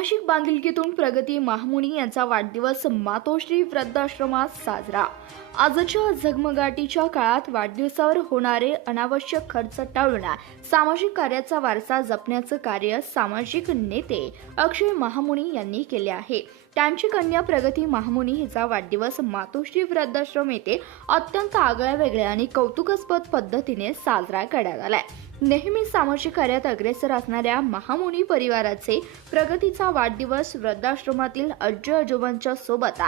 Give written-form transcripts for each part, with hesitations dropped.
सामाजिक बांधिलकीतून प्रगती महामुनी यांचा वाढदिवस मातोश्री वृद्धाश्रमात साजरा। आजच्या झगमगाटीच्या काळात वाढदिवसावर होणारे अनावश्यक खर्च टाळून सामाजिक कार्याचा वारसा जपण्याचं कार्य सामाजिक नेते अक्षय महामुनी यांनी केले आहे। त्यांची कन्या प्रगती महामुनी हिचा वाढदिवस मातोश्री वृद्धाश्रम येथे अत्यंत आगळ्यावेगळ्या आणि कौतुकास्पद पद्धतीने साजरा करण्यात आलाय। नेहमी सामाजिक कार्यात अग्रेसर असणाऱ्या महामुनी परिवाराचे प्रगतीचा वाढदिवस वृद्धाश्रमातील आजी आजोबांच्या सोबत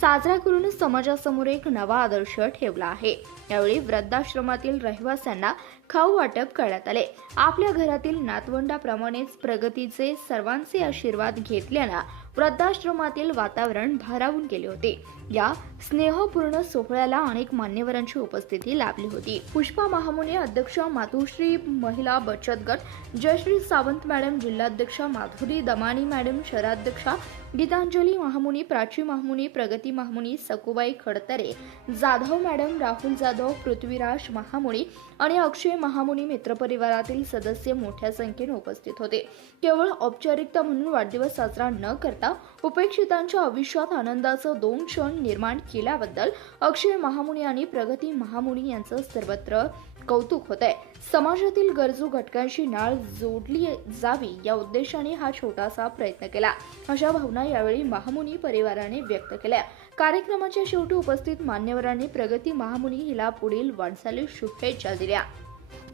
साजरा करून समाजासमोर एक नवा आदर्श ठेवला आहे। यावेळी वृद्धाश्रमातील रहिवाशांना खाऊ वाटप करण्यात आले। आपल्या घरातील नातवंडाप्रमाणेच प्रगतीचे सर्वांचे आशीर्वाद घेतल्याने वृद्धाश्रमातील वातावरण भारावून गेले होते। या स्नेहपूर्ण सोहळ्याला अनेक मान्यवरांची उपस्थिती लाभली होती। पुष्पा महामुनी अध्यक्ष मातोश्री महिला बचत गट, जयश्री सावंत मॅडम जिल्हाध्यक्षा, माधुरी दमानी मॅडम शहराध्यक्षा, गीतांजली महामुनी, प्राची महामुनी, प्रगती महामुनी, सकुबाई खडतरे, जाधव मॅडम, राहुल जाधव, पृथ्वीराज महामुनी आणि अक्षय महामुनी मित्रपरिवारातील सदस्य मोठ्या संख्येने उपस्थित होते। केवळ औपचारिकता म्हणून वाढदिवस साजरा न करता उपेक्षितांच्या आयुष्यात आनंदाचं 2 क्षण निर्माण केल्याबद्दल अक्षय महामुनी आणि प्रगती महामुनी यांचं सर्वत्र कौतुक होतंय। समाजातील गरजू घटकांशी नाळ जोडली जावी या उद्देशाने हा छोटासा प्रयत्न केला, अशा भावना यावेळी महामुनी परिवाराने व्यक्त केल्या। कार्यक्रमाच्या शेवटी उपस्थित मान्यवरांनी प्रगती महामुनी हिला पुढील वाटचालीस शुभेच्छा दिल्या।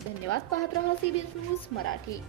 धन्यवाद। पाहत रहा CBS न्यूज मराठी।